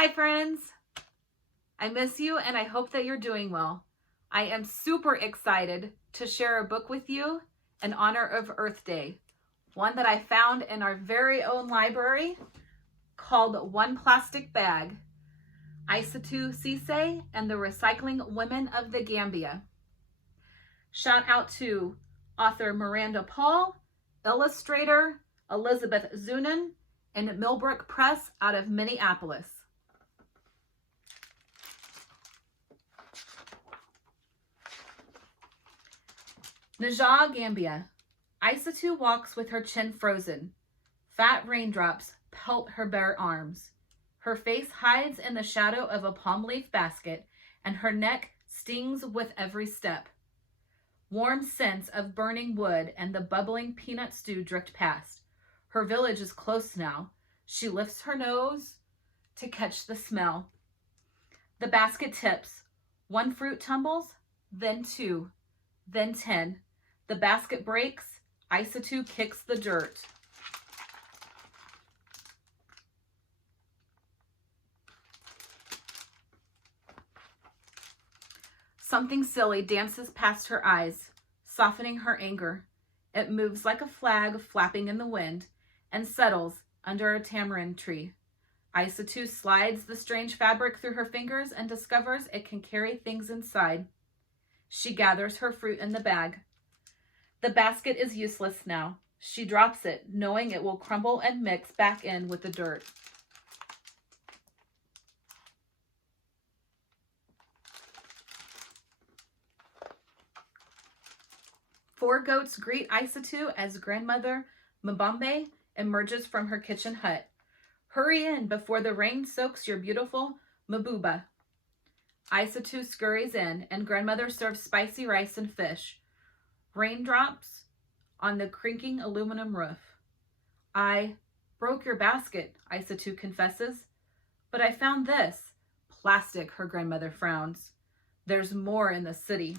Hi friends, I miss you and I hope that you're doing well. I am super excited to share a book with you in honor of Earth Day, one that I found in our very own library called One Plastic Bag, Isatou, Ceesay, and the Recycling Women of the Gambia. Shout out to author Miranda Paul, illustrator Elizabeth Zunin, and Millbrook Press out of Minneapolis. Naja, Gambia. Isatou walks with her chin frozen. Fat raindrops pelt her bare arms. Her face hides in the shadow of a palm leaf basket, and her neck stings with every step. Warm scents of burning wood and the bubbling peanut stew drift past. Her village is close now. She lifts her nose to catch the smell. The basket tips. One fruit tumbles, then two, then 10. The basket breaks. Isatou kicks the dirt. Something silly dances past her eyes, softening her anger. It moves like a flag flapping in the wind and settles under a tamarind tree. Isatou slides the strange fabric through her fingers and discovers it can carry things inside. She gathers her fruit in the bag. The basket is useless now. She drops it, knowing it will crumble and mix back in with the dirt. Four goats greet Isatou as grandmother Mbambe emerges from her kitchen hut. Hurry in before the rain soaks your beautiful Mabuba. Isatou scurries in, and grandmother serves spicy rice and fish. Raindrops on the creaking aluminum roof. I broke your basket, Isatou confesses. But I found this. Plastic, her grandmother frowns. There's more in the city.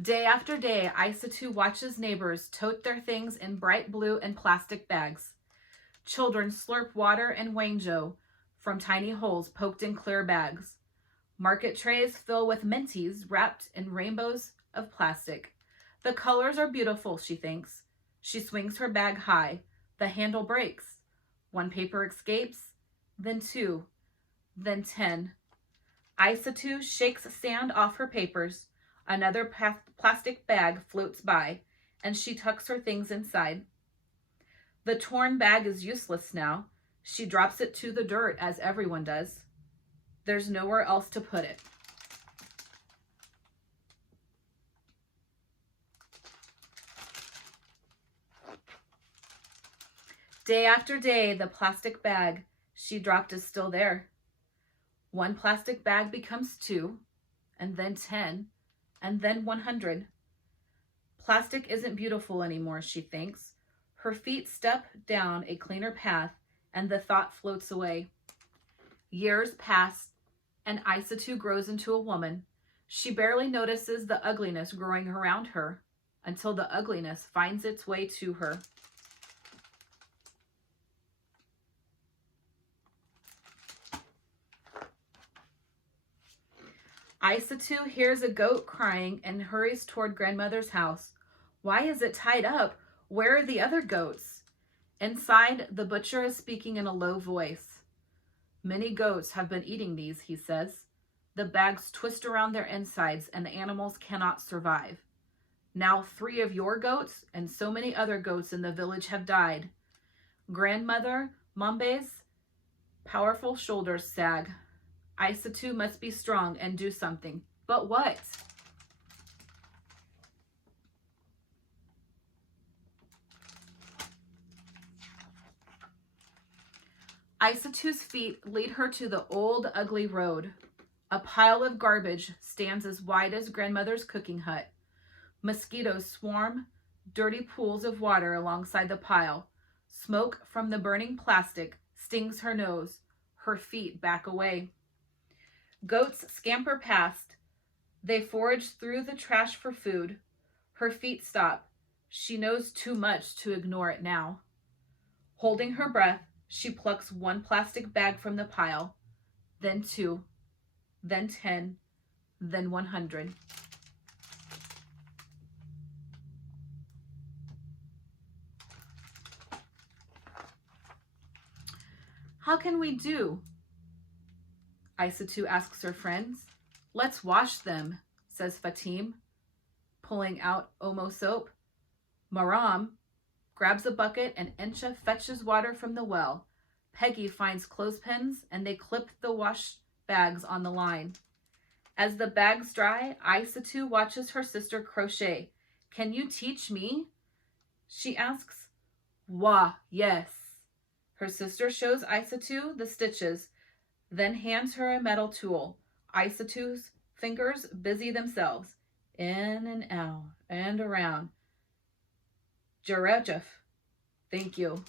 Day after day, Isatou watches neighbors tote their things in bright blue and plastic bags. Children slurp water and wanjo from tiny holes poked in clear bags. Market trays fill with minties wrapped in rainbows of plastic. The colors are beautiful, she thinks. She swings her bag high. The handle breaks. One paper escapes, then two, then 10. Isatou shakes sand off her papers. Another plastic bag floats by, and she tucks her things inside. The torn bag is useless now. She drops it to the dirt, as everyone does. There's nowhere else to put it. Day after day, the plastic bag she dropped is still there. One plastic bag becomes 2, and then 10, and then 100. Plastic isn't beautiful anymore, she thinks. Her feet step down a cleaner path, and the thought floats away. Years pass, and Isatou grows into a woman. She barely notices the ugliness growing around her until the ugliness finds its way to her. Isatou hears a goat crying and hurries toward grandmother's house. Why is it tied up? Where are the other goats? Inside, the butcher is speaking in a low voice. Many goats have been eating these, he says. The bags twist around their insides and the animals cannot survive. Now 3 of your goats and so many other goats in the village have died. Grandmother Mbambe's powerful shoulders sag. Isatou must be strong and do something. But what? Isatou's feet lead her to the old, ugly road. A pile of garbage stands as wide as grandmother's cooking hut. Mosquitoes swarm dirty pools of water alongside the pile. Smoke from the burning plastic stings her nose. Her feet back away. Goats scamper past. They forage through the trash for food. Her feet stop. She knows too much to ignore it now. Holding her breath, she plucks one plastic bag from the pile, then 2, then 10, then 100. How can we do? Isatou asks her friends. Let's wash them, says Fatim, pulling out Omo soap. Maram grabs a bucket and Encha fetches water from the well. Peggy finds clothespins and they clip the wash bags on the line. As the bags dry, Isatou watches her sister crochet. Can you teach me? She asks. Wah, yes. Her sister shows Isatou the stitches, then hands her a metal tool. Isatou's fingers busy themselves. In and out and around. Jarajaf. Thank you.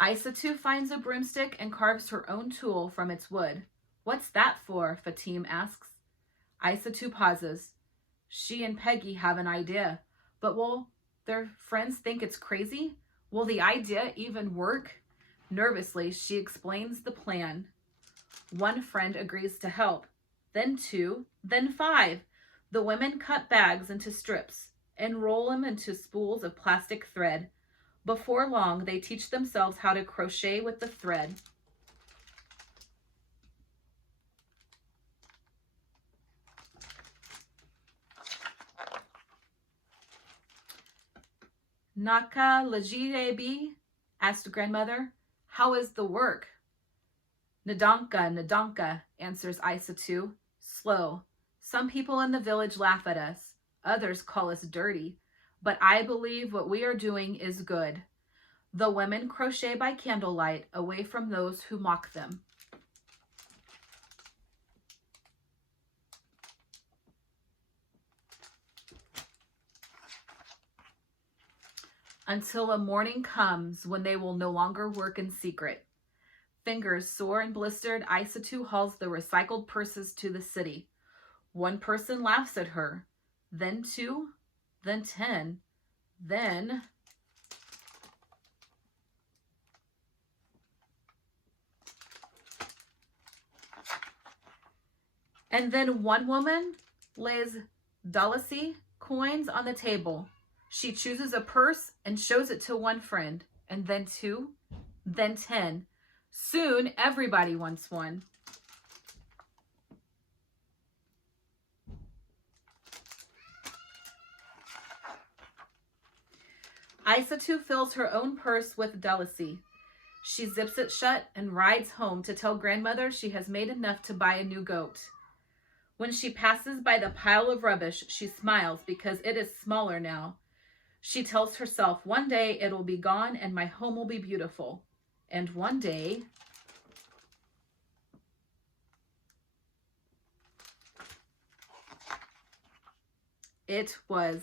Isatou finds a broomstick and carves her own tool from its wood. What's that for? Fatim asks. Isatou pauses. She and Peggy have an idea, but will their friends think it's crazy? Will the idea even work? Nervously, she explains the plan. One friend agrees to help, then 2, then 5. The women cut bags into strips and roll them into spools of plastic thread. Before long, they teach themselves how to crochet with the thread. Naka Lajirebi asked grandmother. How is the work? Nadanka, Nadanka, answers Isatou. Slow. Some people in the village laugh at us. Others call us dirty. But I believe what we are doing is good. The women crochet by candlelight, away from those who mock them. Until a morning comes when they will no longer work in secret. Fingers sore and blistered, Isatou hauls the recycled purses to the city. One person laughs at her, then 2, then 10, then... And then one woman lays dalasi coins on the table. She chooses a purse and shows it to one friend, and then 2, then 10. Soon, everybody wants one. Isatou fills her own purse with dalasi. She zips it shut and rides home to tell grandmother she has made enough to buy a new goat. When she passes by the pile of rubbish, she smiles because it is smaller now. She tells herself, one day it will be gone and my home will be beautiful. And one day... it was.